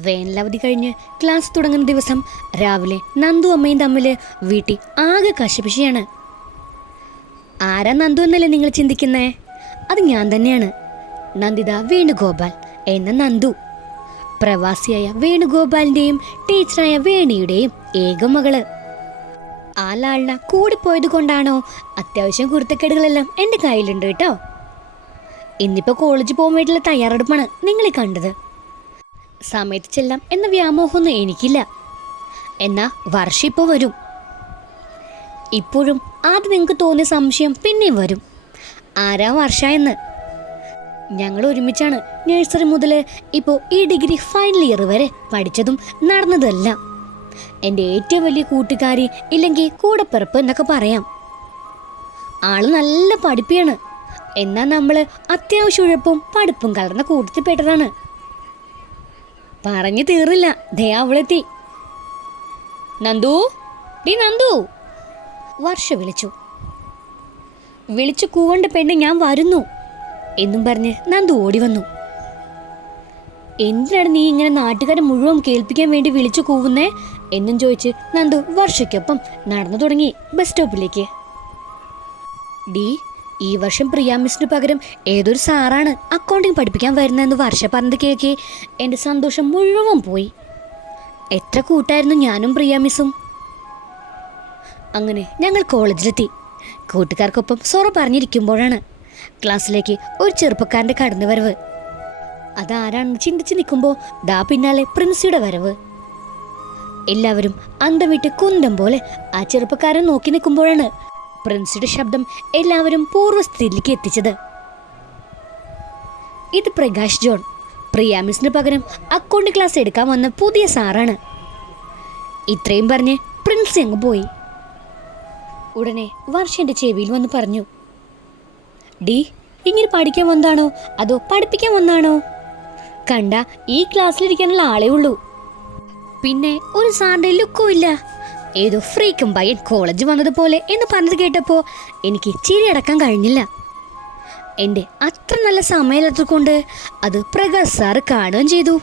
വേനലവധി കഴിഞ്ഞ് ക്ലാസ് തുടങ്ങുന്ന ദിവസം രാവിലെ നന്ദു അമ്മയും തമ്മിൽ വീട്ടിൽ ആകെ കശപിശയാണ്. ആരാ നന്ദു എന്നല്ലേ നിങ്ങൾ ചിന്തിക്കുന്നേ? അത് ഞാൻ തന്നെയാണ്. നന്ദിത വേണുഗോപാൽ എന്ന നന്ദു. പ്രവാസിയായ വേണുഗോപാലിന്റെയും ടീച്ചറായ വേണിയുടെയും ഏക മകൾ. ആ ലാളിന കൂടിപ്പോയത് കൊണ്ടാണോ അത്യാവശ്യം കുരുത്തക്കേടുകളെല്ലാം എന്റെ കയ്യിലുണ്ട് കേട്ടോ. ഇന്നിപ്പോ കോളേജ് പോകാൻ വേണ്ടിയുള്ള തയ്യാറെടുപ്പാണ് നിങ്ങളെ കണ്ടത്. സമയത്ത് ചെല്ലാം എന്ന വ്യാമോഹമൊന്നും എനിക്കില്ല. എന്നാ വർഷം ഇപ്പോൾ വരും. ഇപ്പോഴും ആദ്യം നിങ്ങൾക്ക് തോന്നിയ സംശയം പിന്നെയും വരും. ആരാ വർഷ എന്ന്? ഞങ്ങൾ ഒരുമിച്ചാണ് നഴ്സറി മുതൽ ഇപ്പോൾ ഈ ഡിഗ്രി ഫൈനൽ ഇയർ വരെ പഠിച്ചതും നടന്നതെല്ലാം. എന്റെ ഏറ്റവും വലിയ കൂട്ടുകാരി ഇല്ലെങ്കിൽ കൂടപ്പിറപ്പ് എന്നൊക്കെ പറയാം. ആൾ നല്ല പഠിപ്പിയാണ്. എന്നാൽ നമ്മൾ അത്യാവശ്യം ഉഴപ്പും പഠിപ്പും കലർന്ന കൂട്ടത്തിൽ പെട്ടതാണ് പറഞ്ഞു തീറില്ല ദേ അവളെത്തി. നന്ദു? ഡീ നന്ദു? വർഷ വിളിച്ചു. വിളിച്ചു കൂവണ്ട പെണ്ണ് ഞാൻ വരുന്നു എന്നും പറഞ്ഞ് നന്ദു ഓടി വന്നു. എന്തിനാണ് നീ ഇങ്ങനെ നാട്ടുകാരെ മുഴുവൻ കേൾപ്പിക്കാൻ വേണ്ടി വിളിച്ചു കൂവുന്നേ? എന്നും ചോദിച്ച് നന്ദു വർഷയ്ക്കൊപ്പം നടന്നു തുടങ്ങി ബസ് സ്റ്റോപ്പിലേക്ക്. ഡി ഈ വർഷം പ്രിയ മിസ്സിന് പകരം ഏതൊരു സാറാണ് അക്കൗണ്ടിങ് പഠിപ്പിക്കാൻ വരുന്നതെന്ന് വർഷ പറഞ്ഞത് കേൾക്കെ എന്റെ സന്തോഷം മുഴുവൻ പോയി. എത്ര കൂട്ടായിരുന്നു ഞാനും പ്രിയ മിസ്സും. അങ്ങനെ ഞങ്ങൾ കോളേജിലെത്തി. കൂട്ടുകാർക്കൊപ്പം സൊറ പറഞ്ഞിരിക്കുമ്പോഴാണ് ക്ലാസ്സിലേക്ക് ഒരു ചെറുപ്പക്കാരന്റെ കടന്നുവരവ്. അതാരാണെന്ന് ചിന്തിച്ച് നിൽക്കുമ്പോൾ ദാ പിന്നാലെ പ്രിൻസിയുടെ വരവ്. എല്ലാവരും അന്തം വിട്ട് കുന്തം പോലെ ആ ചെറുപ്പക്കാരൻ നോക്കി നിൽക്കുമ്പോഴാണ് പ്രിൻസിയുടെ ശബ്ദം എല്ലാവരും പൂർവസ്ഥിതിയിലേക്ക് എത്തിച്ചത്. ഇത് പ്രകാശ് ജോൺ. പ്രിയ മിസ്സിന് പകരം അക്കൗണ്ട് ക്ലാസ് എടുക്കാൻ വന്ന പുതിയ സാറാണ്. ഇത്രയും പറഞ്ഞ് പ്രിൻസ് അങ്ങ് പോയി. ഉടനെ വർഷ എന്റെ ചെവിയിൽ വന്ന് പറഞ്ഞു ഡി ഇങ്ങനെ പഠിക്കാൻ വന്നാണോ അതോ പഠിപ്പിക്കാൻ വന്നാണോ കണ്ട ഈ ക്ലാസ്സിലിരിക്കാനുള്ള ആളേ ഉള്ളൂ. പിന്നെ ഒരു സാറിന്റെ ലുക്കും ഇല്ല. ഏതോ ഫ്രീക്കും പയ്യൻ കോളേജ് വന്നതുപോലെ എന്ന് പറഞ്ഞത് കേട്ടപ്പോൾ എനിക്ക് ചിരി അടക്കാൻ കഴിഞ്ഞില്ല. എന്റെ അത്ര നല്ല സമയത്തുകൊണ്ട് കൊണ്ട് അത് പ്രകാശ് സാറ് കാണുകയും ചെയ്തു.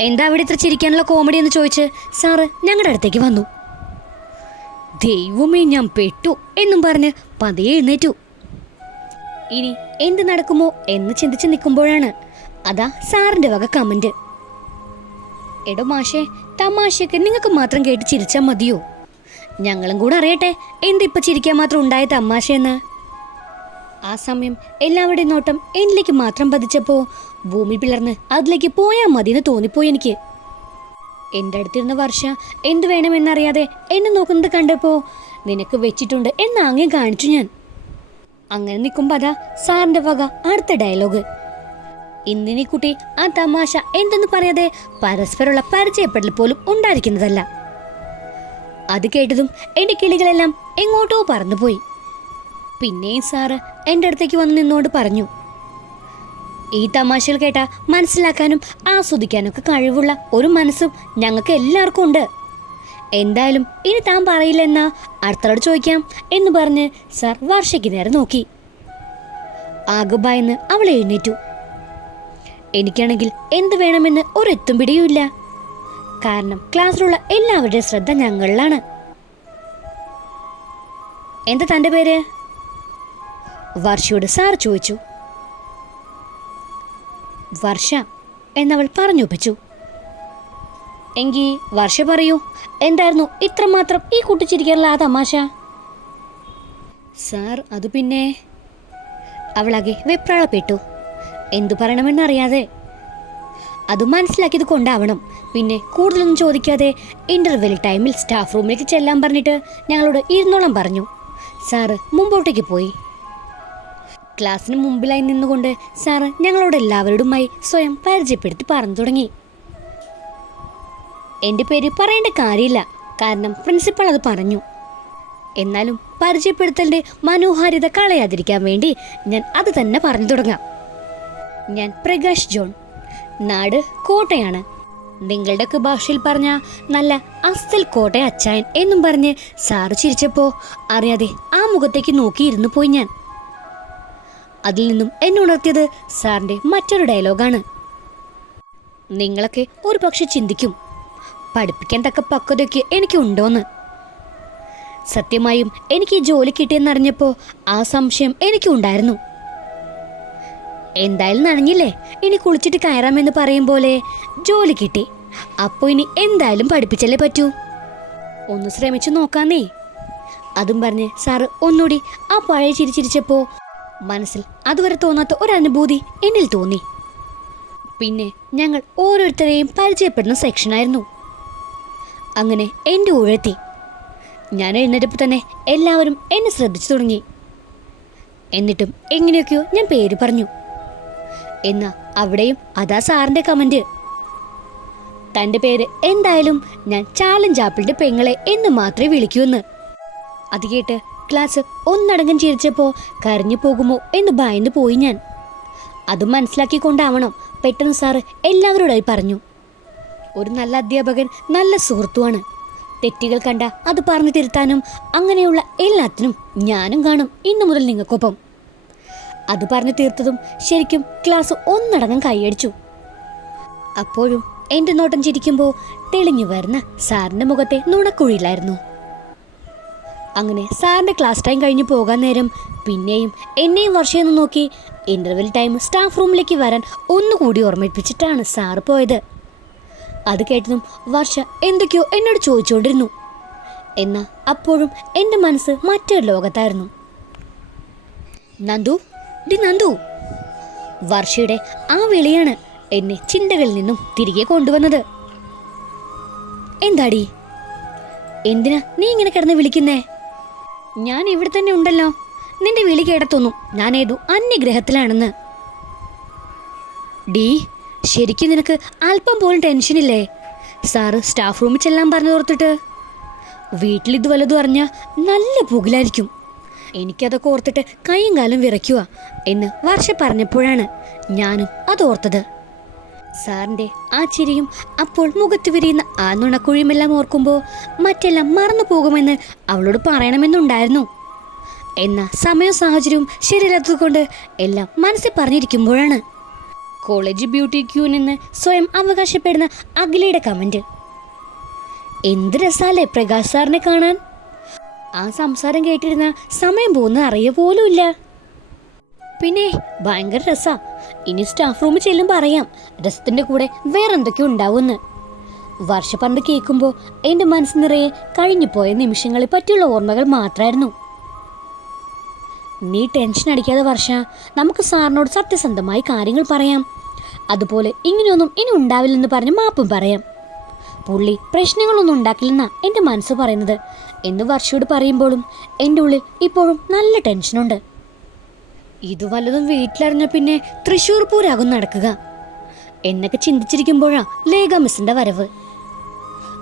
എന്താ അവിടെ ഇത്ര ചിരിക്കാനുള്ള കോമഡി എന്ന് ചോദിച്ച് സാറ് ഞങ്ങളുടെ അടുത്തേക്ക് വന്നു. ദൈവമേ ഞാൻ പെട്ടു എന്നും പറഞ്ഞ് പതിയെ എഴുന്നേറ്റു. ഇനി എന്ത് നടക്കുമോ എന്ന് ചിന്തിച്ച് നിൽക്കുമ്പോഴാണ് അതാ സാറിന്റെ വക കമന്റ് എടോ മാഷേ തമാശയൊക്കെ നിങ്ങൾക്ക് മാത്രം കേട്ട് ചിരിച്ചാൽ മതിയോ? ഞങ്ങളും കൂടെ അറിയട്ടെ എന്തിപ്പോൾ ചിരിക്കാൻ മാത്രം ഉണ്ടായ തമാശയെന്ന്? ആ സമയം എല്ലാവരുടെയും നോട്ടം എന്നിലേക്ക് മാത്രം പതിച്ചപ്പോൾ ഭൂമി പിളർന്ന് അതിലേക്ക് പോയാൽ മതി എന്ന് തോന്നിപ്പോയി എനിക്ക്. എന്റെ അടുത്തിരുന്ന വർഷ എന്ത് വേണമെന്നറിയാതെ എന്നെ നോക്കുന്നത് കണ്ടപ്പോൾ നിനക്ക് വെച്ചിട്ടുണ്ട് എന്ന് ആംഗ്യം കാണിച്ചു ഞാൻ. അങ്ങനെ നിൽക്കുമ്പോൾ അതാ സാറിന്റെ വക അടുത്ത ഡയലോഗ് ഇന്നിനി കുട്ടി ആ തമാശ എന്തെന്ന് പറയാതെ പരസ്പരമുള്ള പരിചയപ്പെടൽ പോലും ഉണ്ടായിരിക്കുന്നതല്ല. അത് കേട്ടതും എന്റെ കിളികളെല്ലാം എങ്ങോട്ടോ പറന്നുപോയി. പിന്നെയും സാറ് എന്റെ അടുത്തേക്ക് വന്ന് നിന്നോട് പറഞ്ഞു ഈ തമാശകൾ കേട്ടാ മനസ്സിലാക്കാനും ആസ്വദിക്കാനൊക്കെ കഴിവുള്ള ഒരു മനസ്സും ഞങ്ങൾക്ക് എല്ലാവർക്കും ഉണ്ട്. എന്തായാലും ഇനി താൻ പറയില്ലെന്നാ അടുത്തോട് ചോദിക്കാം എന്ന് പറഞ്ഞ് സാർ വർഷയ്ക്ക് നേരെ നോക്കി. ആകുബായെന്ന് അവൾ എഴുന്നേറ്റു. എനിക്കാണെങ്കിൽ എന്ത് വേണമെന്ന് ഒരെത്തും പിടിയുമില്ല. കാരണം ക്ലാസ്സിലുള്ള എല്ലാവരുടെയും ശ്രദ്ധ ഞങ്ങളിലാണ്. എന്താ തന്റെ പേര്? വർഷയോട് സാർ ചോദിച്ചു. വർഷ എന്നവൾ പറഞ്ഞൊപ്പിച്ചു എങ്കിൽ വർഷ പറയൂ എന്തായിരുന്നു ഇത്രമാത്രം ഈ കുട്ടിച്ചിരിക്കാനുള്ള ആ തമാശ? സാർ അത് പിന്നെ? അവളാകെ വെപ്രാളപ്പെട്ടു. എന്തു പറയണമെന്നറിയാതെ. അത് മനസ്സിലാക്കിയത് കൊണ്ടാവണം. പിന്നെ കൂടുതലൊന്നും ചോദിക്കാതെ ഇന്റർവെൽ ടൈമിൽ സ്റ്റാഫ് റൂമിലേക്ക് ചെല്ലാൻ പറഞ്ഞിട്ട് ഞങ്ങളോട് ഇരുന്നോളം പറഞ്ഞു. സാറ് മുമ്പോട്ടേക്ക് പോയി. ക്ലാസ്സിന് മുമ്പിലായി നിന്നുകൊണ്ട് സാറ് ഞങ്ങളോട് എല്ലാവരോടുമായി സ്വയം പരിചയപ്പെടുത്തി പറഞ്ഞു തുടങ്ങി. എന്റെ പേര് പറയേണ്ട കാര്യമില്ല. കാരണം പ്രിൻസിപ്പൾ അത് പറഞ്ഞു. എന്നാലും പരിചയപ്പെടുത്തലിന്റെ മനോഹാരിത കളയാതിരിക്കാൻ വേണ്ടി ഞാൻ അത് തന്നെ പറഞ്ഞു തുടങ്ങാം. ഞാൻ പ്രകാശ് ജോൺ. നാട് കോട്ടയാണ്. നിങ്ങളുടെയൊക്കെ ഭാഷയിൽ പറഞ്ഞ നല്ല അസ്തൽ കോട്ട അച്ചായൻ എന്നും പറഞ്ഞ് സാറ് ചിരിച്ചപ്പോൾ അറിയാതെ ആ മുഖത്തേക്ക് നോക്കിയിരുന്നു പോയി ഞാൻ. അതിൽ നിന്നും എന്നെ ഉണർത്തിയത് സാറിന്റെ മറ്റൊരു ഡയലോഗാണ്. നിങ്ങളൊക്കെ ഒരു പക്ഷെ ചിന്തിക്കും പഠിപ്പിക്കാൻ തക്ക പക്വതയൊക്കെ എനിക്കുണ്ടോന്ന് സത്യമായും എനിക്ക് ഈ ജോലി കിട്ടിയെന്നറിഞ്ഞപ്പോൾ ആ സംശയം എനിക്കും ഉണ്ടായിരുന്നു എന്തായാലും നനഞ്ഞില്ലേ? ഇനി കുളിച്ചിട്ട് കയറാമെന്ന് പറയും പോലെ ജോലി കിട്ടി. അപ്പോൾ ഇനി എന്തായാലും പഠിപ്പിച്ചല്ലേ പറ്റൂ? ഒന്ന് ശ്രമിച്ചു നോക്കാന്നേ. അതും പറഞ്ഞ് സാറ് ഒന്നുകൂടി ആ പഴയ ചിരിച്ചിരിച്ചപ്പോൾ മനസ്സിൽ അതുവരെ തോന്നാത്ത ഒരു അനുഭൂതി എന്നിൽ തോന്നി. പിന്നെ ഞങ്ങൾ ഓരോരുത്തരെയും പരിചയപ്പെടുന്ന സെക്ഷനായിരുന്നു അങ്ങനെ എന്റെ ഊഴത്തി ഞാൻ എഴുന്നേറ്റപ്പോൾ തന്നെ എല്ലാവരും എന്നെ ശ്രദ്ധിച്ചു തുടങ്ങി. എന്നിട്ടും എങ്ങനെയൊക്കെയോ ഞാൻ പേര് പറഞ്ഞു. എന്നാ അവിടെയും അതാ സാറിന്റെ കമന്റ്. തന്റെ പേര് എന്തായാലും ഞാൻ ചാലഞ്ച് ആപ്പിളിന്റെ പെങ്ങളെ എന്ന് മാത്രമേ വിളിക്കൂ എന്ന് അത് കേട്ട് ക്ലാസ് ഒന്നടങ്കം ചിരിച്ചപ്പോ കരഞ്ഞു പോകുമോ എന്ന് ഭയന്ന് പോയി ഞാൻ. അത് മനസ്സിലാക്കിക്കൊണ്ടാവണം പെട്ടെന്ന് സാറ് എല്ലാവരോടായി പറഞ്ഞു. ഒരു നല്ല അധ്യാപകൻ നല്ല സുഹൃത്തുമാണ് തെറ്റുകൾ കണ്ട അത് പറഞ്ഞു തിരുത്താനും അങ്ങനെയുള്ള എല്ലാത്തിനും ഞാനും കാണും ഇന്നു മുതൽ നിങ്ങൾക്കൊപ്പം. അത് പറഞ്ഞു തീർത്തതും ശരിക്കും ക്ലാസ് ഒന്നടങ്കം കൈയടിച്ചു. അപ്പോഴും എന്റെ നോട്ടം ചിരിക്കുമ്പോൾ തെളിഞ്ഞു വരുന്ന സാറിന്റെ മുഖത്തെ നുണക്കുഴിയിലായിരുന്നു. അങ്ങനെ സാറിന്റെ ക്ലാസ് ടൈം കഴിഞ്ഞു പോകാൻ നേരം പിന്നെയും എന്നെയും വർഷയെന്ന് നോക്കി ഇന്റർവെൽ ടൈം സ്റ്റാഫ് റൂമിലേക്ക് വരാൻ ഒന്നുകൂടി ഓർമ്മിപ്പിച്ചിട്ടാണ് സാറ് പോയത്. അത് കേട്ടതും വർഷ എന്തൊക്കെയോ എന്നോട് ചോദിച്ചുകൊണ്ടിരുന്നു എന്നാൽ അപ്പോഴും എന്റെ മനസ്സ് മറ്റൊരു ലോകത്തായിരുന്നു. നന്ദു ഡി നന്ദു. വർഷയുടെ ആ വിളിയാണ് എന്നെ ചിന്തകളിൽ നിന്നും തിരികെ കൊണ്ടുവന്നത്. എന്താടി? എന്തിനാ നീ ഇങ്ങനെ കിടന്ന് വിളിക്കുന്നേ? ഞാൻ ഇവിടെ തന്നെ ഉണ്ടല്ലോ. നിന്റെ വിളി കേടത്തൊന്നും. ഞാൻ ഏതോ അന്യഗ്രഹത്തിലാണെന്ന്. ഡി ശരിക്കും നിനക്ക് അല്പം പോലും ടെൻഷനില്ലേ സാറ് സ്റ്റാഫ് റൂമിൽ ചെല്ലാൻ പറഞ്ഞു ഓർത്തിട്ട്. വീട്ടിൽ ഇത് വല്ലതും അറിഞ്ഞാൽ നല്ല പുകിലായിരിക്കും. എനിക്കതൊക്കെ ഓർത്തിട്ട് കൈയും കാലും വിറയ്ക്കുക എന്ന് വർഷ പറഞ്ഞപ്പോഴാണ് ഞാനും അത് ഓർത്തത്. സാറിന്റെ ആ ചിരിയും അപ്പോൾ മുഖത്ത് വിരിയുന്ന ആ നുണക്കുഴിയുമെല്ലാം ഓർക്കുമ്പോൾ മറ്റെല്ലാം മറന്നു പോകുമെന്ന് അവളോട് പറയണമെന്നുണ്ടായിരുന്നു. എന്നാൽ സമയവും സാഹചര്യവും ശരിയല്ലാത്തതുകൊണ്ട് എല്ലാം മനസ്സിൽ പറഞ്ഞിരിക്കുമ്പോഴാണ് കോളേജ് ബ്യൂട്ടി ക്യൂ നിന്ന് സ്വയം അവകാശപ്പെടുന്ന അഖിലയുടെ കമന്റ് എന്ത് രസാലേ പ്രകാശ് സാറിനെ കാണാൻ? ആ സംസാരം കേട്ടിരുന്ന സമയം പോകുന്ന അറിയ പോലുമില്ല പിന്നെ ഭയങ്കര രസാ. ഇനി സ്റ്റാഫ് റൂമിൽ ചെല്ലുമ്പോൾ പറയാം. രസത്തിന്റെ കൂടെ വേറെ എന്തൊക്കെയോ ഉണ്ടാവുമെന്ന്. വർഷ പണ്ട് കേൾക്കുമ്പോൾ എന്റെ മനസ്സ് നിറയെ കഴിഞ്ഞു പോയ നിമിഷങ്ങളെ പറ്റിയുള്ള ഓർമ്മകൾ മാത്രമായിരുന്നു നീ ടെൻഷൻ അടിക്കാതെ വർഷ നമുക്ക് സാറിനോട് സത്യസന്ധമായി കാര്യങ്ങൾ പറയാം. അതുപോലെ ഇങ്ങനെയൊന്നും ഇനി ഉണ്ടാവില്ലെന്ന് പറഞ്ഞ് മാപ്പും പറയാം. പുള്ളി പ്രശ്നങ്ങളൊന്നും ഉണ്ടാക്കില്ലെന്നാ എന്റെ മനസ്സ് പറയുന്നത്. എന്ന് വർഷയോട് പറയുമ്പോഴും എന്റെ ഉള്ളിൽ ഇപ്പോഴും നല്ല ടെൻഷനുണ്ട്. ഇത് വല്ലതും വീട്ടിലറിഞ്ഞ പിന്നെ തൃശ്ശൂർ പൂരാകും നടക്കുക. എന്നൊക്കെ ചിന്തിച്ചിരിക്കുമ്പോഴാ ലേഖ മിസ്സിന്റെ വരവ്.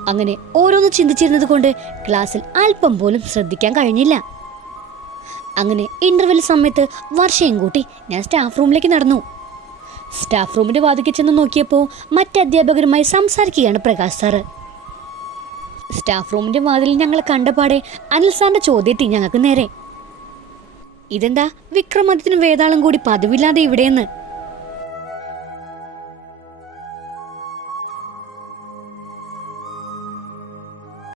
അങ്ങനെ ഓരോന്ന് ചിന്തിച്ചിരുന്നത് കൊണ്ട് ക്ലാസ്സിൽ അല്പം പോലും ശ്രദ്ധിക്കാൻ കഴിഞ്ഞില്ല. അങ്ങനെ ഇന്റർവെൽ സമയത്ത് വർഷയും കൂട്ടി ഞാൻ സ്റ്റാഫ് റൂമിലേക്ക് നടന്നു. സ്റ്റാഫ് റൂമിന്റെ വാതിക്ക് ചെന്ന് നോക്കിയപ്പോൾ മറ്റധ്യാപകരുമായി സംസാരിക്കുകയാണ് പ്രകാശ് സാറ്. സ്റ്റാഫ് റൂമിന്റെ വാതിൽ ഞങ്ങൾ കണ്ടപാടെ അനിൽ സാറിന്റെ ചോദ്യത്തി ഞങ്ങൾക്ക് നേരെ. ഇതെന്താ? വിക്രമാദിത്യനും വേതാളം കൂടി പതിവില്ലാതെ ഇവിടെയെന്ന്.